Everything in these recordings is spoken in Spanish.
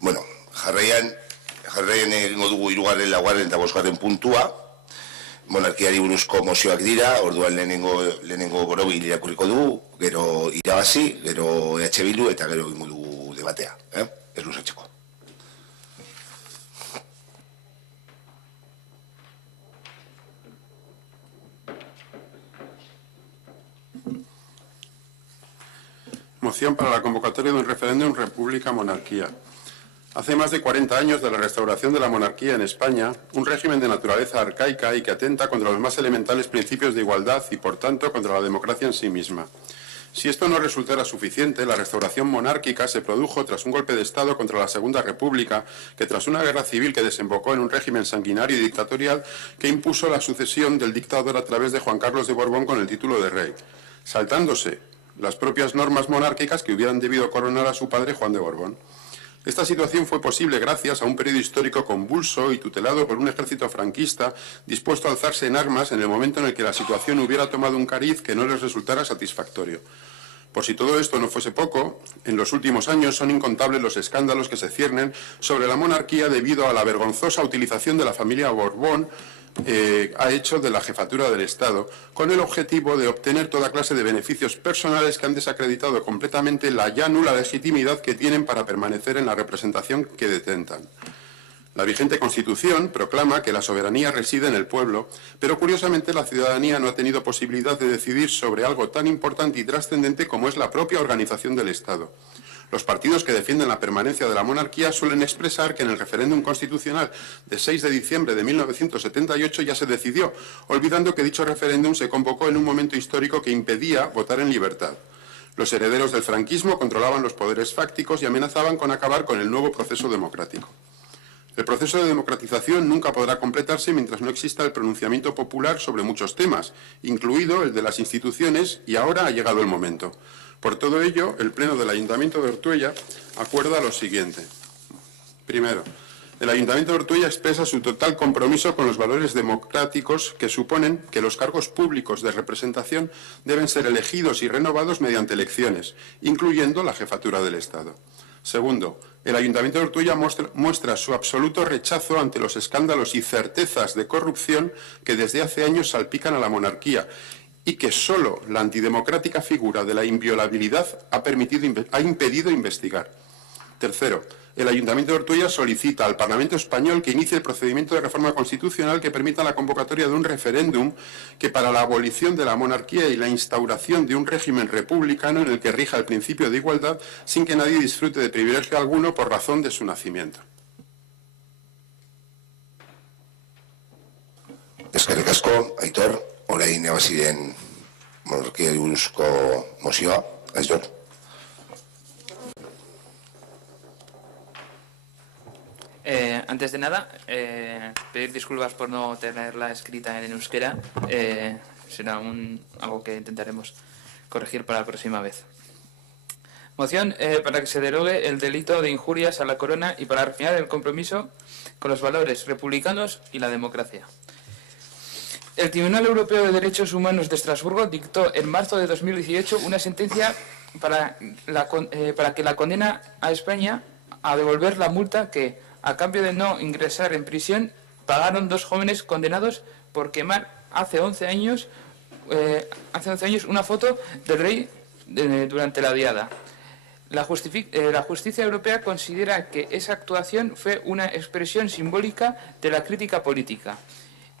Bueno, jarraian egingo dugu 3., 4. eta 5. puntua. Monarkiari buruzko mozioak dira, orduan lehenengo borobil irakurriko dugu, gero irabazi, gero EH Bildu eta gero egingo dugu debatea. Ez luzatzeko. Moción para la convocatoria de un referéndum República-Monarquía. Hace más de 40 años de la restauración de la monarquía en España, un régimen de naturaleza arcaica y que atenta contra los más elementales principios de igualdad y, por tanto, contra la democracia en sí misma. Si esto no resultara suficiente, la restauración monárquica se produjo tras un golpe de Estado contra la Segunda República, que tras una guerra civil que desembocó en un régimen sanguinario y dictatorial que impuso la sucesión del dictador a través de Juan Carlos de Borbón con el título de rey, saltándose las propias normas monárquicas que hubieran debido coronar a su padre Juan de Borbón. Esta situación fue posible gracias a un periodo histórico convulso y tutelado por un ejército franquista dispuesto a alzarse en armas en el momento en el que la situación hubiera tomado un cariz que no les resultara satisfactorio. Por si todo esto no fuese poco, en los últimos años son incontables los escándalos que se ciernen sobre la monarquía debido a la vergonzosa utilización de la familia Borbón ha hecho de la jefatura del Estado, con el objetivo de obtener toda clase de beneficios personales que han desacreditado completamente la ya nula legitimidad que tienen para permanecer en la representación que detentan. La vigente Constitución proclama que la soberanía reside en el pueblo, pero curiosamente la ciudadanía no ha tenido posibilidad de decidir sobre algo tan importante y trascendente como es la propia organización del Estado. Los partidos que defienden la permanencia de la monarquía suelen expresar que en el referéndum constitucional de 6 de diciembre de 1978 ya se decidió, olvidando que dicho referéndum se convocó en un momento histórico que impedía votar en libertad. Los herederos del franquismo controlaban los poderes fácticos y amenazaban con acabar con el nuevo proceso democrático. El proceso de democratización nunca podrá completarse mientras no exista el pronunciamiento popular sobre muchos temas, incluido el de las instituciones, y ahora ha llegado el momento. Por todo ello, el Pleno del Ayuntamiento de Ortuella acuerda lo siguiente. Primero, el Ayuntamiento de Ortuella expresa su total compromiso con los valores democráticos que suponen que los cargos públicos de representación deben ser elegidos y renovados mediante elecciones, incluyendo la jefatura del Estado. Segundo, el Ayuntamiento de Ortuella muestra su absoluto rechazo ante los escándalos y certezas de corrupción que desde hace años salpican a la monarquía y que solo la antidemocrática figura de la inviolabilidad ha impedido investigar. Tercero, el Ayuntamiento de Ortuella solicita al Parlamento español que inicie el procedimiento de reforma constitucional que permita la convocatoria de un referéndum que para la abolición de la monarquía y la instauración de un régimen republicano en el que rija el principio de igualdad sin que nadie disfrute de privilegio alguno por razón de su nacimiento. Eskerrik asko, Aitor, orain ebazi den monarkiari buruzko mozioa, Aitor. Antes de nada, pedir disculpas por no tenerla escrita en euskera. Será algo que intentaremos corregir para la próxima vez. Moción para que se derogue el delito de injurias a la corona y para refinar el compromiso con los valores republicanos y la democracia. El Tribunal Europeo de Derechos Humanos de Estrasburgo dictó en marzo de 2018 una sentencia para que la condena a España a devolver la multa que, a cambio de no ingresar en prisión, pagaron 2 jóvenes condenados por quemar hace 11 años una foto del rey durante la diada. La justicia europea considera que esa actuación fue una expresión simbólica de la crítica política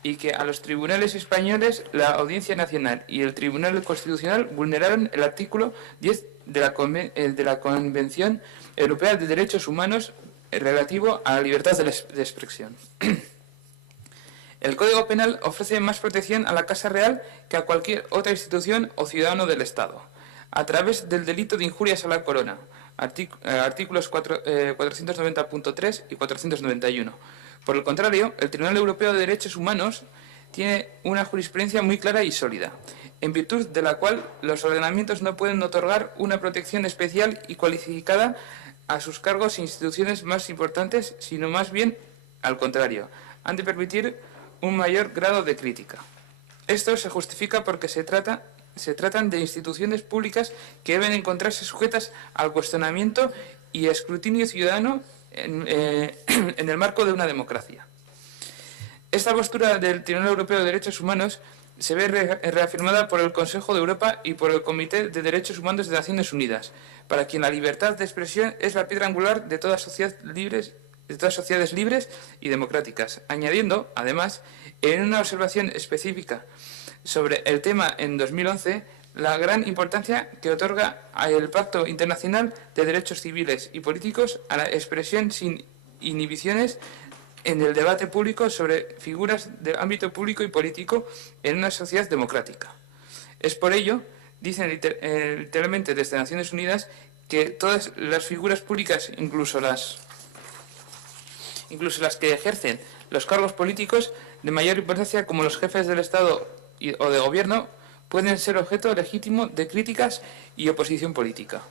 y que a los tribunales españoles, la Audiencia Nacional y el Tribunal Constitucional vulneraron el artículo 10 de la Convención Europea de Derechos Humanos relativo a la libertad de expresión. El Código Penal ofrece más protección a la Casa Real que a cualquier otra institución o ciudadano del Estado, a través del delito de injurias a la corona, artículos 490.3 y 491. Por el contrario, el Tribunal Europeo de Derechos Humanos tiene una jurisprudencia muy clara y sólida, en virtud de la cual los ordenamientos no pueden otorgar una protección especial y cualificada a sus cargos e instituciones más importantes, sino más bien al contrario, han de permitir un mayor grado de crítica. Esto se justifica porque se tratan de instituciones públicas que deben encontrarse sujetas al cuestionamiento y escrutinio ciudadano en el marco de una democracia. Esta postura del Tribunal Europeo de Derechos Humanos se ve reafirmada por el Consejo de Europa y por el Comité de Derechos Humanos de Naciones Unidas, para quien la libertad de expresión es la piedra angular de todas sociedades libres y democráticas, añadiendo, además, en una observación específica sobre el tema en 2011, la gran importancia que otorga el Pacto Internacional de Derechos Civiles y Políticos a la expresión sin inhibiciones en el debate público sobre figuras del ámbito público y político en una sociedad democrática. Es por ello, dicen literalmente desde Naciones Unidas, que todas las figuras públicas, incluso las que ejercen los cargos políticos de mayor importancia, como los jefes del Estado o de Gobierno, pueden ser objeto legítimo de críticas y oposición política.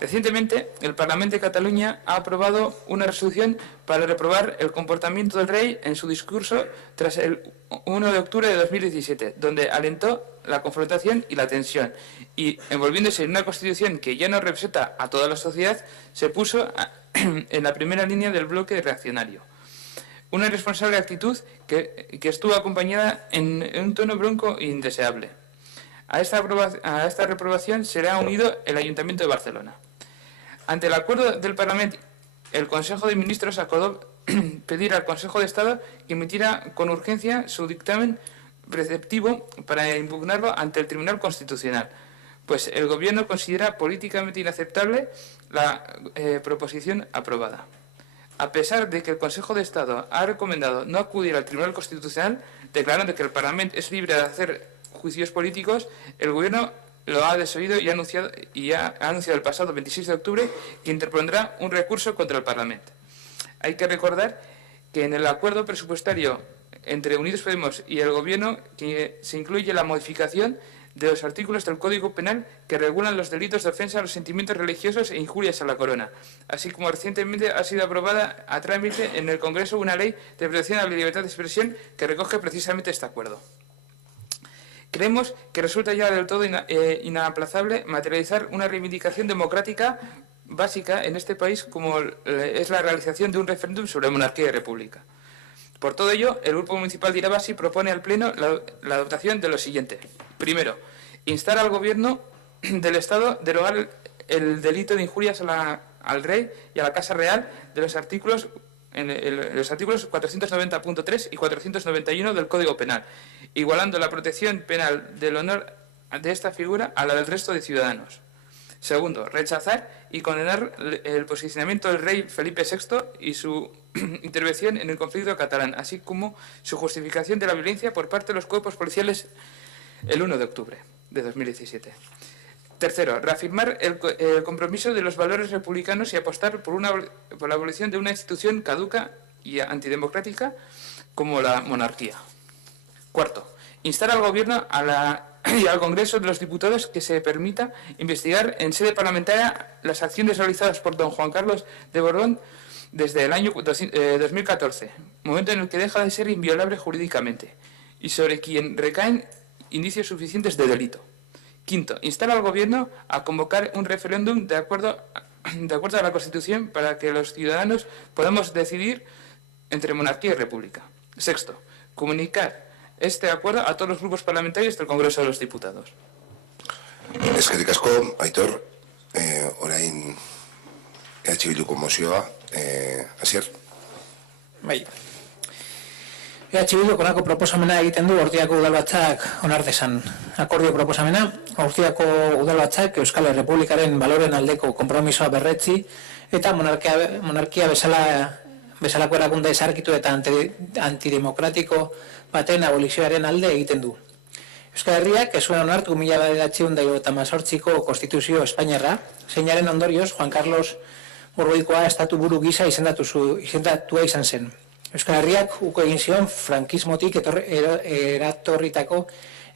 Recientemente, el Parlamento de Cataluña ha aprobado una resolución para reprobar el comportamiento del rey en su discurso tras el 1 de octubre de 2017, donde alentó la confrontación y la tensión, y, envolviéndose en una Constitución que ya no representa a toda la sociedad, se puso en la primera línea del bloque reaccionario. Una irresponsable actitud que estuvo acompañada en un tono bronco e indeseable. A esta reprobación será unido el Ayuntamiento de Barcelona. Ante el acuerdo del Parlamento, el Consejo de Ministros acordó pedir al Consejo de Estado que emitiera con urgencia su dictamen preceptivo para impugnarlo ante el Tribunal Constitucional, pues el Gobierno considera políticamente inaceptable la proposición aprobada. A pesar de que el Consejo de Estado ha recomendado no acudir al Tribunal Constitucional, declarando que el Parlamento es libre de hacer juicios políticos, el Gobierno lo ha desoído y ha anunciado el pasado 26 de octubre que interpondrá un recurso contra el Parlamento. Hay que recordar que en el acuerdo presupuestario entre Unidos Podemos y el Gobierno que se incluye la modificación de los artículos del Código Penal que regulan los delitos de ofensa a los sentimientos religiosos e injurias a la corona, así como recientemente ha sido aprobada a trámite en el Congreso una ley de protección a la libertad de expresión que recoge precisamente este acuerdo. Creemos que resulta ya del todo inaplazable materializar una reivindicación democrática básica en este país como es la realización de un referéndum sobre monarquía y república. Por todo ello, el Grupo Municipal de Irabasi propone al Pleno la adoptación de lo siguiente. Primero, instar al Gobierno del Estado a derogar el delito de injurias al rey y a la Casa Real de los artículos 490.3 y 491 del Código Penal, igualando la protección penal del honor de esta figura a la del resto de ciudadanos. Segundo, rechazar y condenar el posicionamiento del rey Felipe VI y su intervención en el conflicto catalán, así como su justificación de la violencia por parte de los cuerpos policiales el 1 de octubre de 2017. Tercero, reafirmar el compromiso de los valores republicanos y apostar por la abolición de una institución caduca y antidemocrática como la monarquía. Cuarto, instar al Gobierno y al Congreso de los Diputados que se permita investigar en sede parlamentaria las acciones realizadas por don Juan Carlos de Borbón desde el año 2014, momento en el que deja de ser inviolable jurídicamente, y sobre quien recaen indicios suficientes de delito. Quinto, instar al Gobierno a convocar un referéndum de acuerdo a la Constitución para que los ciudadanos podamos decidir entre monarquía y república. Sexto, comunicar este acuerdo a todos los grupos parlamentarios del Congreso de los Diputados. Eskerrik asko, Aitor, orain Bilduko mozioa, Asier. Bai. Bildu konako proposamena egiten du Ordiako Udalbatzak onar dezan. Akordio proposamena, Ordiako Udalbatzak Euskal Errepublikaren baloren aldeko konpromisoa berretzi eta monarkia bezalako erakunde esarkitu eta antidemokratiko baten abolizioaren alde egiten du. Euskal Herriak ez zuen onartu 1998ko Konstituzio Espainiarra, zeinaren ondorioz Juan Carlos Borboikoa estatu buru gisa izendatua izan zen. Euskal Herriak uko egin zion frankismotik eratorritako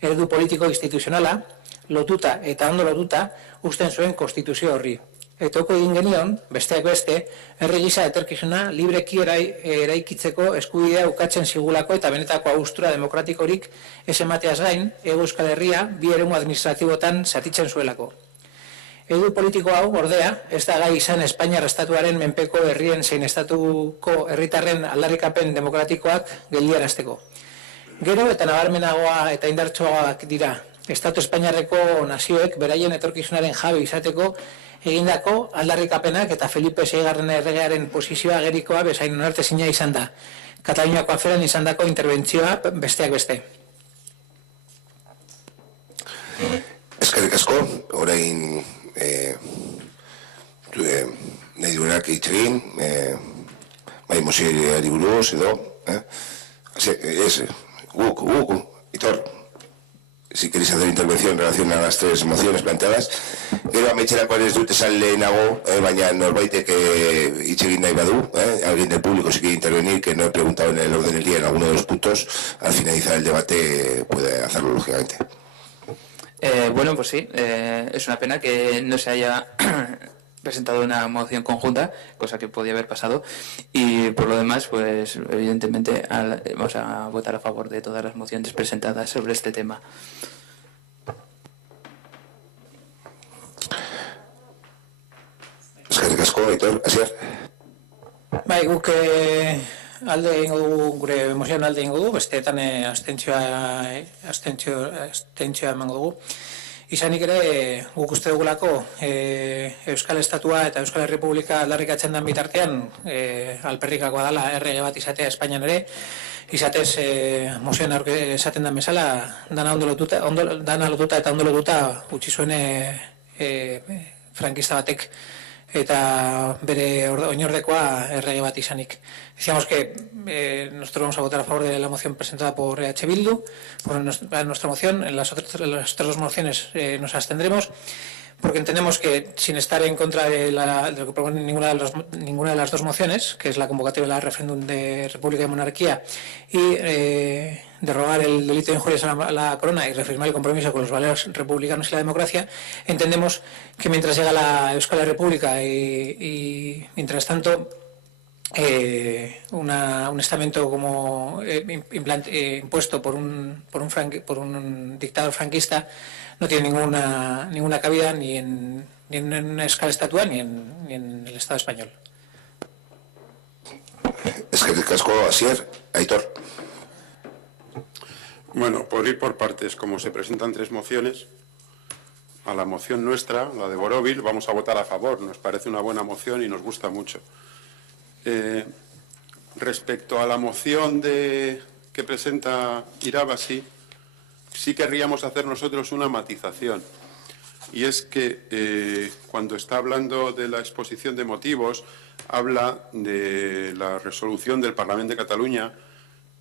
eredu politiko instituzionala, lotuta eta ondo lotuta usten zuen konstituzio horri. Eta uko egin genion, besteak beste, herri gisa etorkizuna libreki eraikitzeko eskubidea ukatzen zigulako eta benetako haustura demokratikorik ez emateaz gain, Hego Euskal Herria bi eremu administratibotan zatitzen zuelako. Edu politiko hau, ordea, ez da gai izan Espainiar estatuaren menpeko herrien zein estatuko herritarren aldarrikapen demokratikoak geldiarazteko. Gero eta nabarmenagoa eta indartsuagoak dira, Estatu Espainiarreko nazioek beraien etorkizunaren jabe izateko egindako aldarrikapenak eta Felipe VI erregearen posizioa agerikoa bezain onartezina izan da. Kataluniako aferan izandako interbentzioa besteak beste. Eskerrik asko, orain nahi duenak itxegin, bai mozioari buruz edo, Aitor, si queréis hacer intervención en relación a las tres mociones planteadas, gero amaitzerakoan ez dut esan lehenago, baina norbaitek itxegin nahi badu, alguien del público si quiere intervenir, que no he preguntado en el orden del día en alguno de los puntos, al finalizar el debate puede hacerlo lógicamente. Bueno, pues sí, es una pena que no se haya presentado una moción conjunta, cosa que podía haber pasado, y por lo demás, pues evidentemente vamos a votar a favor de todas las mociones presentadas sobre este tema. Eskerrik asko, Aitor, Asier. Bai, guk alde egingo dugu, gure emozioan alde egingo dugu, besteetan abstentzioa emango dugu. Izanik ere, guk uste dugulako Euskal Estatua eta Euskal Errepublika aldarrikatzen den bitartean alperrikakoa dela errege bat izatea Espainian ere, izatez mozioan esaten den bezala, dana lotuta eta ondo lotuta utzi zuen frankista batek eta bere oinordekoa errege bat izanik. Decíamos que nosotros vamos a votar a favor de la moción presentada por EH Bildu, por nuestra moción. En las otras dos mociones nos abstendremos, porque entendemos que sin estar en contra de lo que propone ninguna de las dos mociones, que es la convocatoria del referéndum de República y Monarquía, y derogar el delito de injurias a la corona y reafirmar el compromiso con los valores republicanos y la democracia, entendemos que mientras llega la Euskal República y mientras tanto un estamento como impuesto por un dictador franquista no tiene ninguna cabida ni en una escala estatal ni en el Estado español. Eskerrik asko, Asier, Aitor. Bueno, por ir por partes, como se presentan tres mociones, a la moción nuestra, la de Borovil, vamos a votar a favor. Nos parece una buena moción y nos gusta mucho. Respecto a la moción que presenta Irabasi, sí querríamos hacer nosotros una matización. Y es que cuando está hablando de la exposición de motivos, habla de la resolución del Parlamento de Cataluña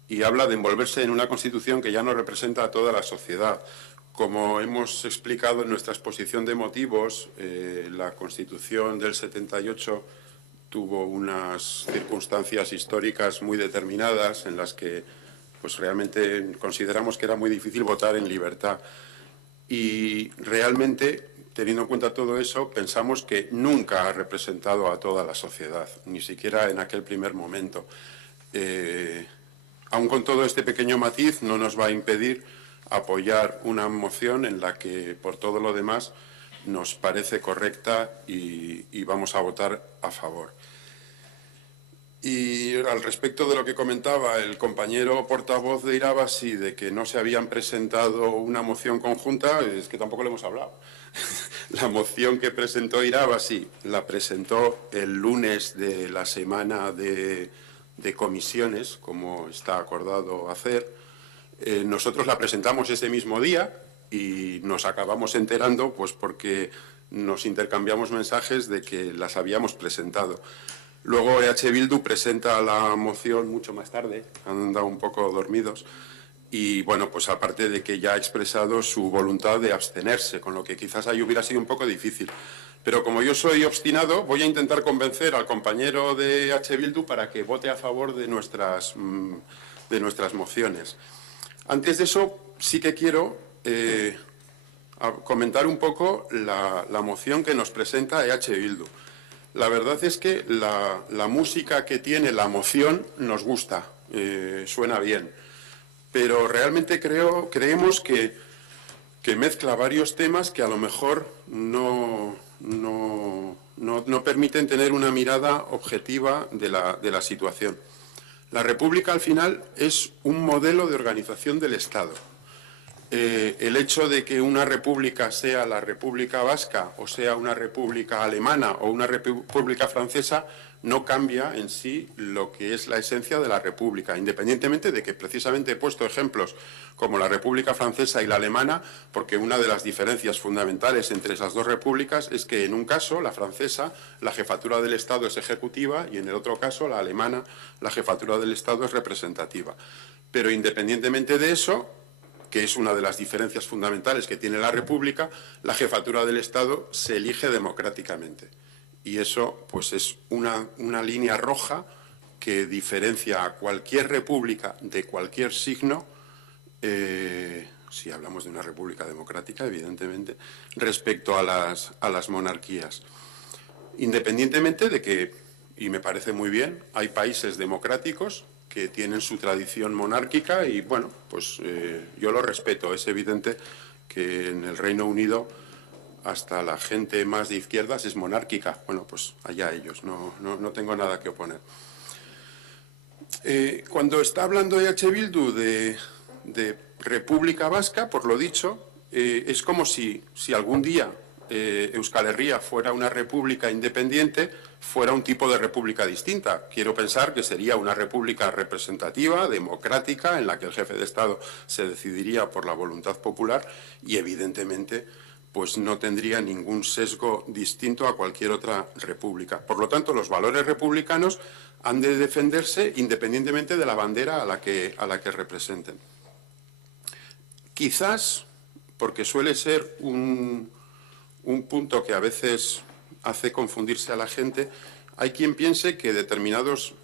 y habla de envolverse en una Constitución que ya no representa a toda la sociedad. Como hemos explicado en nuestra exposición de motivos, la Constitución del 78 tuvo unas circunstancias históricas muy determinadas en las que pues realmente consideramos que era muy difícil votar en libertad. Y realmente, teniendo en cuenta todo eso, pensamos que nunca ha representado a toda la sociedad, ni siquiera en aquel primer momento. Aun con todo este pequeño matiz, no nos va a impedir apoyar una moción en la que, por todo lo demás, nos parece correcta y vamos a votar a favor. Y al respecto de lo que comentaba el compañero portavoz de Irabasi, de que no se habían presentado una moción conjunta, es que tampoco le hemos hablado. La moción que presentó Irabasi la presentó el lunes de la semana de comisiones, como está acordado hacer. Nosotros la presentamos ese mismo día y nos acabamos enterando pues porque nos intercambiamos mensajes de que las habíamos presentado. Luego EH Bildu presenta la moción mucho más tarde, han andado un poco dormidos, y bueno, pues aparte de que ya ha expresado su voluntad de abstenerse, con lo que quizás ahí hubiera sido un poco difícil. Pero como yo soy obstinado, voy a intentar convencer al compañero de EH Bildu para que vote a favor de nuestras mociones. Antes de eso, sí que quiero comentar un poco la moción que nos presenta EH Bildu. La verdad es que la música que tiene la moción nos gusta, suena bien, pero realmente creemos que mezcla varios temas que a lo mejor no no permiten tener una mirada objetiva de la situación. La República, al final, es un modelo de organización del Estado. El hecho de que una república sea la República Vasca o sea una república alemana o una república francesa no cambia en sí lo que es la esencia de la república, independientemente de que precisamente he puesto ejemplos como la República Francesa y la alemana, porque una de las diferencias fundamentales entre esas dos repúblicas es que en un caso, la francesa, la jefatura del Estado es ejecutiva y en el otro caso, la alemana, la jefatura del Estado es representativa. Pero independientemente de eso, que es una de las diferencias fundamentales que tiene la República, la jefatura del Estado se elige democráticamente. Y eso, pues, es una línea roja que diferencia a cualquier república de cualquier signo, si hablamos de una república democrática, evidentemente, respecto a las monarquías. Independientemente de que, y me parece muy bien, hay países democráticos que tienen su tradición monárquica y, bueno, pues yo lo respeto. Es evidente que en el Reino Unido hasta la gente más de izquierdas es monárquica. Bueno, pues allá ellos, no tengo nada que oponer. Cuando está hablando EH Bildu de República Vasca, por lo dicho, es como si algún día Euskal Herria fuera una república independiente, fuera un tipo de república distinta. Quiero pensar que sería una república representativa, democrática, en la que el jefe de Estado se decidiría por la voluntad popular y, evidentemente, pues no tendría ningún sesgo distinto a cualquier otra república. Por lo tanto, los valores republicanos han de defenderse independientemente de la bandera a la que representen. Quizás, porque suele ser un punto que a veces hace confundirse a la gente, hay quien piense que determinados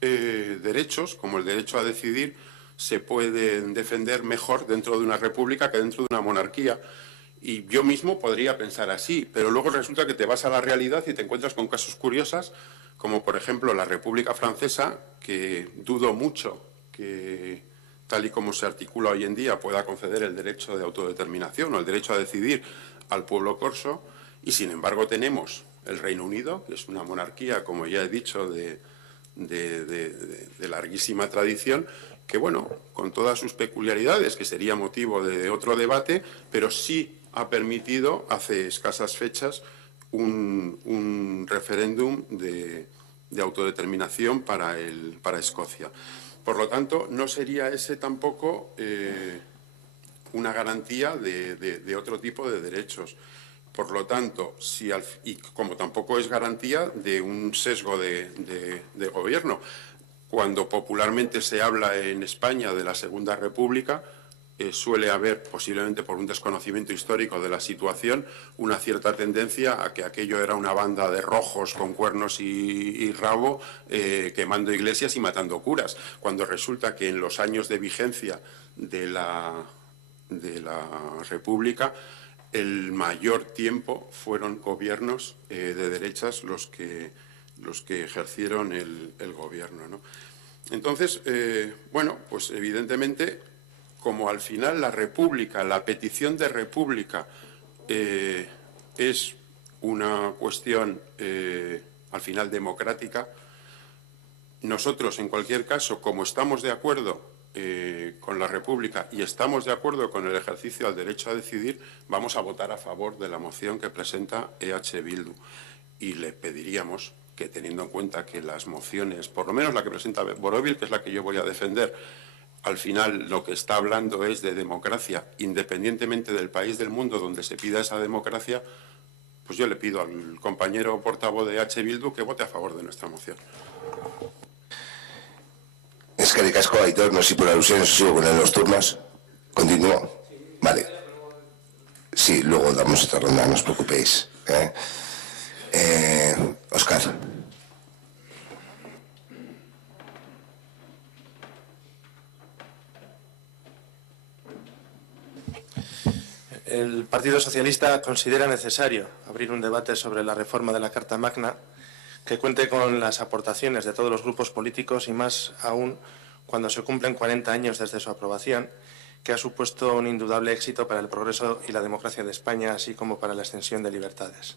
derechos, como el derecho a decidir, se pueden defender mejor dentro de una república que dentro de una monarquía. Y yo mismo podría pensar así, pero luego resulta que te vas a la realidad y te encuentras con casos curiosos, como por ejemplo la República Francesa, que dudo mucho que, tal y como se articula hoy en día, pueda conceder el derecho de autodeterminación o el derecho a decidir al pueblo corso, y sin embargo tenemos el Reino Unido, que es una monarquía, como ya he dicho, de larguísima tradición, que, bueno, con todas sus peculiaridades, que sería motivo de otro debate, pero sí ha permitido, hace escasas fechas, un referéndum de autodeterminación para Escocia. Por lo tanto, no sería ese tampoco una garantía de otro tipo de derechos. Por lo tanto, y como tampoco es garantía de un sesgo de gobierno. Cuando popularmente se habla en España de la Segunda República, suele haber, posiblemente por un desconocimiento histórico de la situación, una cierta tendencia a que aquello era una banda de rojos con cuernos y rabo, quemando iglesias y matando curas, cuando resulta que en los años de vigencia de la República, el mayor tiempo fueron gobiernos de derechas los que ejercieron el gobierno, ¿no? Entonces, bueno, pues evidentemente, como al final la república, la petición de república es una cuestión al final democrática, nosotros en cualquier caso, como estamos de acuerdo con la república y estamos de acuerdo con el ejercicio del derecho a decidir, vamos a votar a favor de la moción que presenta EH Bildu y le pediríamos que, teniendo en cuenta que las mociones, por lo menos la que presenta Borobil, que es la que yo voy a defender, al final lo que está hablando es de democracia, independientemente del país del mundo donde se pida esa democracia, pues yo le pido al compañero portavoz de EH Bildu que vote a favor de nuestra moción. Eskerrik asko, Aitor, no sé si por alusiones sigo con los turnos. ¿Continúo? Vale. Sí, luego damos otra ronda, no os preocupéis. Óscar. El Partido Socialista considera necesario abrir un debate sobre la reforma de la Carta Magna que cuente con las aportaciones de todos los grupos políticos y más aún cuando se cumplen 40 años desde su aprobación, que ha supuesto un indudable éxito para el progreso y la democracia de España, así como para la extensión de libertades.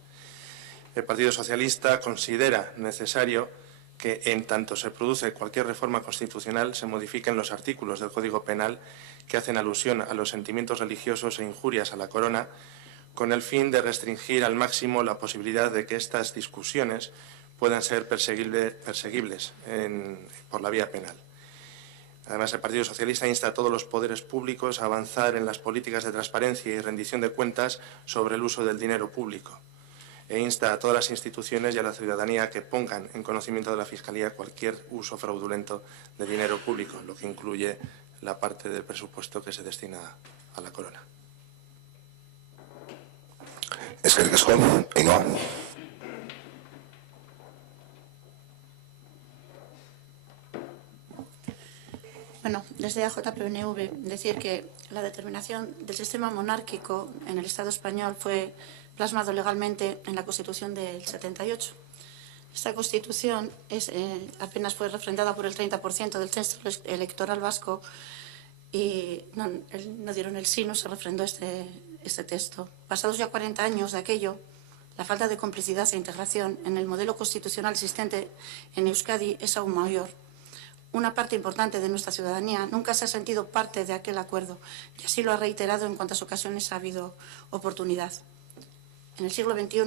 El Partido Socialista considera necesario que, en tanto se produce cualquier reforma constitucional, se modifiquen los artículos del Código Penal que hacen alusión a los sentimientos religiosos e injurias a la corona, con el fin de restringir al máximo la posibilidad de que estas discusiones puedan ser perseguibles por la vía penal. Además, el Partido Socialista insta a todos los poderes públicos a avanzar en las políticas de transparencia y rendición de cuentas sobre el uso del dinero público, e insta a todas las instituciones y a la ciudadanía que pongan en conocimiento de la Fiscalía cualquier uso fraudulento de dinero público, lo que incluye la parte del presupuesto que se destina a la corona. Eskerrik asko, Ainhoa. Bueno, desde AJPNV decir que la determinación del sistema monárquico en el Estado español fue plasmado legalmente en la Constitución del 78. Esta Constitución apenas fue refrendada por el 30% del censo electoral vasco y no dieron el sí, no se refrendó este texto. Pasados ya 40 años de aquello, la falta de complicidad e integración en el modelo constitucional existente en Euskadi es aún mayor. Una parte importante de nuestra ciudadanía nunca se ha sentido parte de aquel acuerdo y así lo ha reiterado en cuantas ocasiones ha habido oportunidad. En el siglo XXI,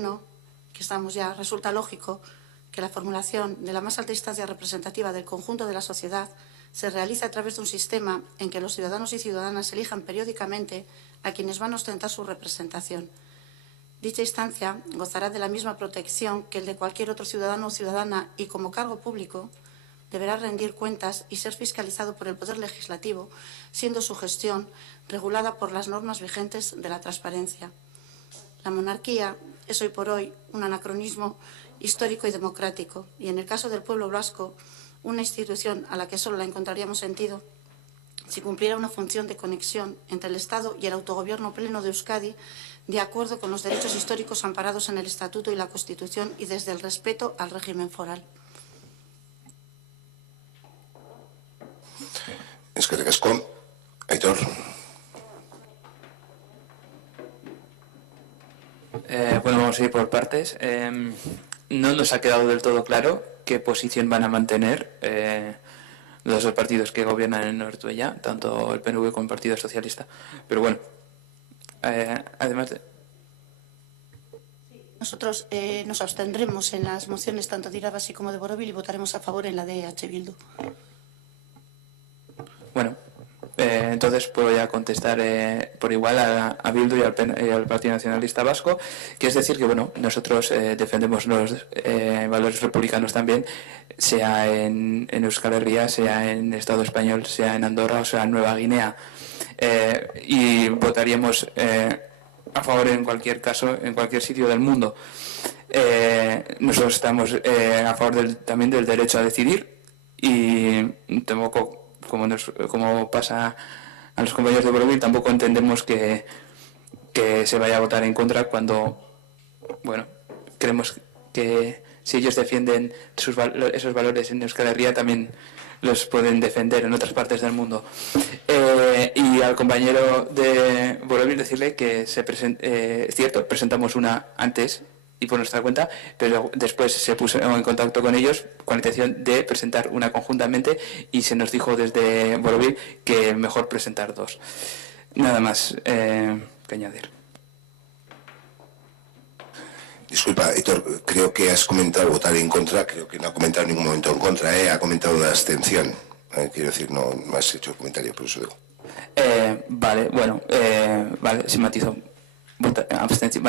que estamos ya, resulta lógico que la formulación de la más alta instancia representativa del conjunto de la sociedad se realice a través de un sistema en que los ciudadanos y ciudadanas elijan periódicamente a quienes van a ostentar su representación. Dicha instancia gozará de la misma protección que el de cualquier otro ciudadano o ciudadana y, como cargo público, deberá rendir cuentas y ser fiscalizado por el Poder Legislativo, siendo su gestión regulada por las normas vigentes de la transparencia. La monarquía es hoy por hoy un anacronismo histórico y democrático, y en el caso del pueblo vasco, una institución a la que solo la encontraríamos sentido si cumpliera una función de conexión entre el Estado y el autogobierno pleno de Euskadi, de acuerdo con los derechos históricos amparados en el Estatuto y la Constitución y desde el respeto al régimen foral. Eskerrik asko, Aitor. Bueno, vamos a ir por partes. No nos ha quedado del todo claro qué posición van a mantener los dos partidos que gobiernan en Ortuella, tanto el PNV como el Partido Socialista. Pero bueno, además de... Nosotros nos abstendremos en las mociones tanto de Irabasi como de Borobil y votaremos a favor en la de H. Bildu. Bueno, entonces puedo ya contestar por igual a Bildu y al Partido Nacionalista Vasco, que es decir que bueno, nosotros defendemos los valores republicanos también, sea en Euskal Herria, sea en Estado español, sea en Andorra o sea en Nueva Guinea, y votaríamos a favor en cualquier caso, en cualquier sitio del mundo. Nosotros estamos a favor también del derecho a decidir y tampoco, como pasa a los compañeros de Borobil, tampoco entendemos que se vaya a votar en contra cuando, bueno, creemos que si ellos defienden esos valores en Euskal Herria, también los pueden defender en otras partes del mundo. Y al compañero de Borobil decirle que es cierto, presentamos una antes y por nuestra cuenta, pero después se puso en contacto con ellos con la intención de presentar una conjuntamente y se nos dijo desde Borobil que mejor presentar dos. Nada más que añadir. Disculpa, Héctor, creo que has comentado votar en contra, creo que no ha comentado en ningún momento en contra, ha comentado una abstención. Quiero decir, no has hecho comentario, por eso digo. Vale, bueno, vale, sin matizo. Abstención,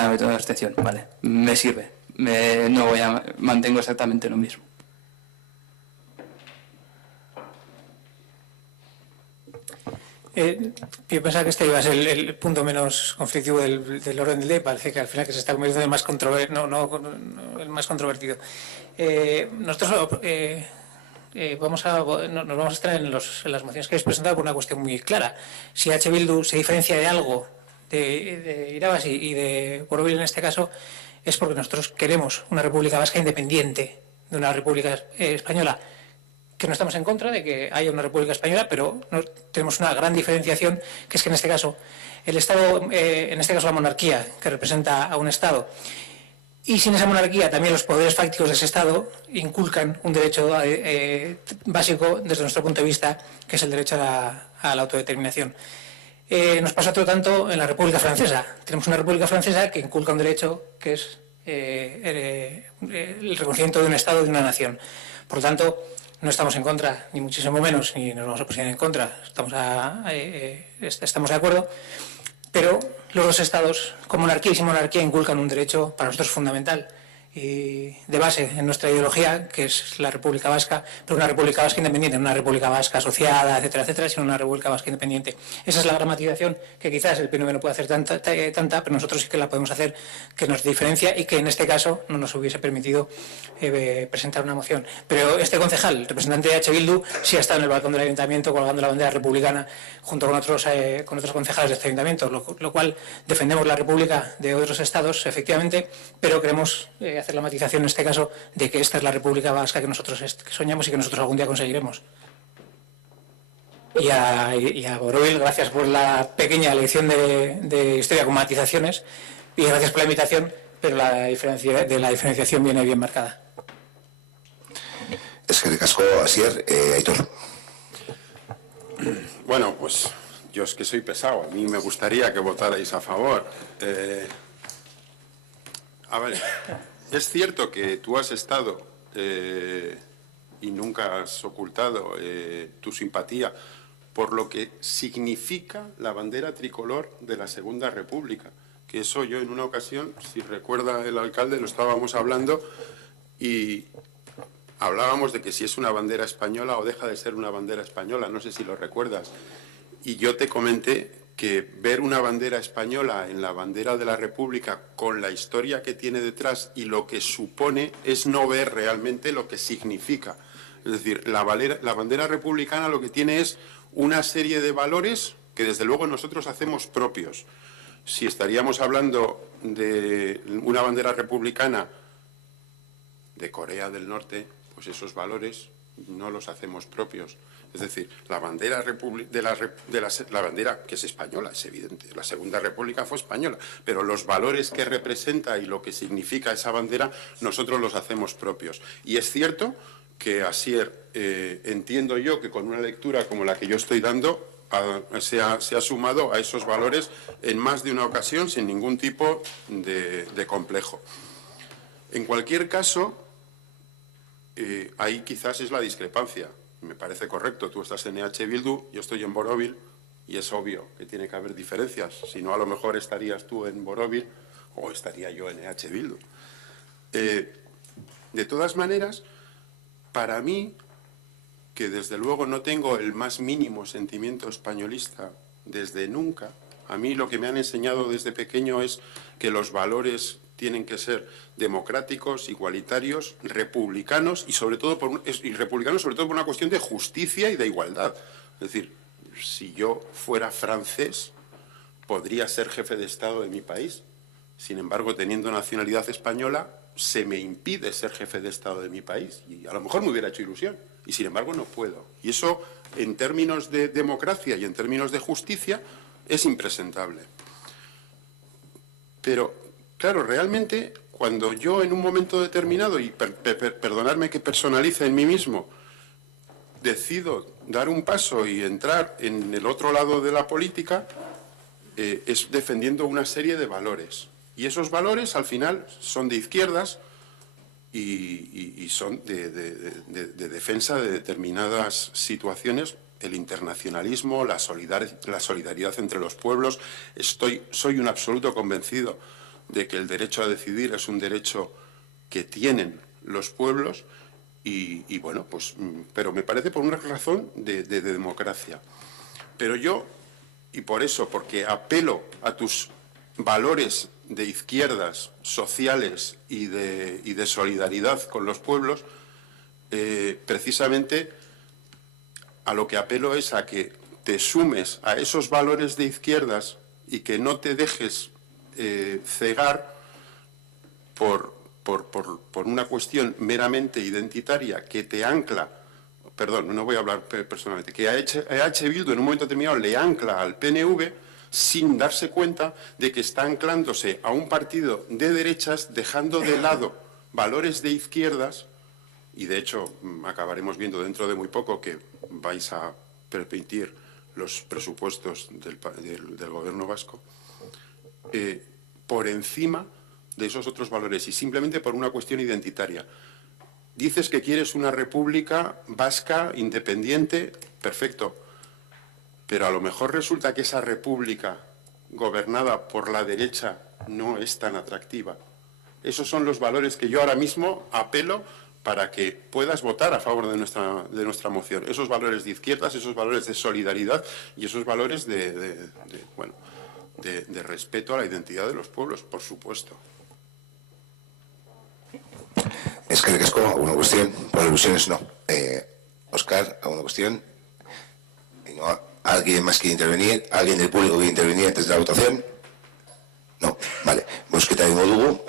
vale, me sirve. No voy a mantengo exactamente lo mismo. Yo pensaba que este iba a ser el punto menos conflictivo del orden del día. Parece que al final que se está convirtiendo en el más más controvertido. Nosotros nos vamos a estar en las mociones que habéis presentado por una cuestión muy clara. Si H. Bildu se diferencia de algo de Irabasi y de Borobil en este caso, es porque nosotros queremos una República Vasca independiente de una República Española, que no estamos en contra de que haya una República Española, pero tenemos una gran diferenciación, que es que en este caso el Estado, en este caso la monarquía, que representa a un Estado, Y sin esa monarquía, también los poderes fácticos de ese Estado inculcan un derecho básico desde nuestro punto de vista, que es el derecho a la autodeterminación. Nos pasa otro tanto en la República Francesa. Tenemos una República Francesa que inculca un derecho que es el reconocimiento de un Estado, de una nación. Por lo tanto, no estamos en contra, ni muchísimo menos, ni nos vamos a posicionar en contra. Estamos de acuerdo, pero los dos Estados, con monarquía y sin monarquía, inculcan un derecho para nosotros fundamental y de base en nuestra ideología, que es la República Vasca, pero una República Vasca independiente, no una República Vasca asociada, etcétera, etcétera, sino una República Vasca independiente. Esa es la gramatización que quizás el PNV no puede hacer tanta, pero nosotros sí que la podemos hacer, que nos diferencia y que en este caso no nos hubiese permitido presentar una moción. Pero este concejal, el representante de H. Bildu, sí ha estado en el balcón del ayuntamiento colgando la bandera republicana junto con otros concejales de este ayuntamiento, lo cual defendemos la República de otros estados, efectivamente, pero queremos hacer la matización en este caso de que esta es la República Vasca que nosotros soñamos y que nosotros algún día conseguiremos. Y a Borobil, gracias por la pequeña lección de historia con matizaciones y gracias por la invitación, pero la diferenciación viene bien marcada. Eskerrik asko, Asier, Aitor. Bueno, pues yo es que soy pesado. A mí me gustaría que votarais a favor. A ver, es cierto que tú has estado y nunca has ocultado tu simpatía por lo que significa la bandera tricolor de la Segunda República. Que eso yo en una ocasión, si recuerda el alcalde, lo estábamos hablando y hablábamos de que si es una bandera española o deja de ser una bandera española, no sé si lo recuerdas. Y yo te comenté que ver una bandera española en la bandera de la República con la historia que tiene detrás y lo que supone es no ver realmente lo que significa. Es decir, la bandera republicana lo que tiene es una serie de valores que desde luego nosotros hacemos propios. Si estaríamos hablando de una bandera republicana de Corea del Norte, pues esos valores no los hacemos propios. Es decir, la bandera la bandera que es española, es evidente, la Segunda República fue española, pero los valores que representa y lo que significa esa bandera, nosotros los hacemos propios. Y es cierto que Asier, entiendo yo que con una lectura como la que yo estoy dando, se ha sumado a esos valores en más de una ocasión sin ningún tipo de complejo. En cualquier caso, ahí quizás es la discrepancia. Me parece correcto, tú estás en EH Bildu, yo estoy en Borobil y es obvio que tiene que haber diferencias. Si no, a lo mejor estarías tú en Borobil o estaría yo en EH Bildu. De todas maneras, para mí, que desde luego no tengo el más mínimo sentimiento españolista desde nunca, a mí lo que me han enseñado desde pequeño es que los valores tienen que ser democráticos, igualitarios, republicanos y sobre todo por una cuestión de justicia y de igualdad. Es decir, si yo fuera francés, podría ser jefe de Estado de mi país. Sin embargo, teniendo nacionalidad española, se me impide ser jefe de Estado de mi país. Y a lo mejor me hubiera hecho ilusión. Y sin embargo, no puedo. Y eso, en términos de democracia y en términos de justicia, es impresentable. Pero, claro, realmente, cuando yo en un momento determinado, y perdonadme que personalice en mí mismo, decido dar un paso y entrar en el otro lado de la política, es defendiendo una serie de valores. Y esos valores, al final, son de izquierdas y son de defensa de determinadas situaciones, el internacionalismo, la solidaridad entre los pueblos. Soy un absoluto convencido de que el derecho a decidir es un derecho que tienen los pueblos y bueno, pues, pero me parece por una razón de democracia. Pero yo, y por eso, porque apelo a tus valores de izquierdas, sociales y de solidaridad con los pueblos, precisamente a lo que apelo es a que te sumes a esos valores de izquierdas y que no te dejes cegar por una cuestión meramente identitaria que te ancla, perdón, no voy a hablar personalmente, que a EH Bildu en un momento determinado le ancla al PNV, sin darse cuenta de que está anclándose a un partido de derechas, dejando de lado valores de izquierdas, y de hecho acabaremos viendo dentro de muy poco que vais a permitir los presupuestos del Gobierno vasco, por encima de esos otros valores y simplemente por una cuestión identitaria. Dices que quieres una república vasca independiente, perfecto, pero a lo mejor resulta que esa república gobernada por la derecha no es tan atractiva. Esos son los valores que yo ahora mismo apelo para que puedas votar a favor de nuestra moción. Esos valores de izquierdas, esos valores de solidaridad y esos valores de respeto a la identidad de los pueblos, por supuesto. Eskerrik asko, ¿alguna cuestión? Por alusiones no. Óscar, ¿alguna cuestión? No, ¿alguien más quiere intervenir? ¿Alguien del público quiere intervenir antes de la votación? No, vale. Bozketa egingo dugu,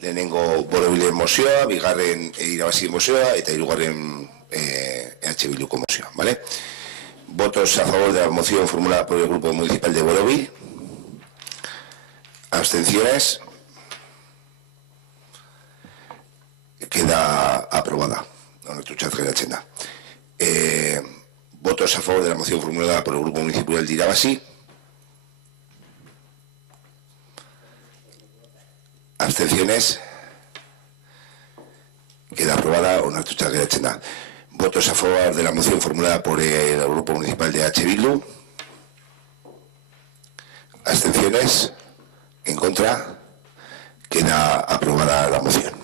lehenengo borobilen mozioa, bigarren irabazi mozioa, eta hirugarren EH Bilduko mozioa, ¿vale? Votos a favor de la moción formulada por el Grupo Municipal de Borobil. Abstenciones. Queda aprobada. Votos a favor de la moción formulada por el Grupo Municipal de Irabasi. Abstenciones. Queda aprobada. Votos a favor de la moción formulada por el Grupo Municipal de EH Bildu. Abstenciones. En contra. Queda aprobada la moción.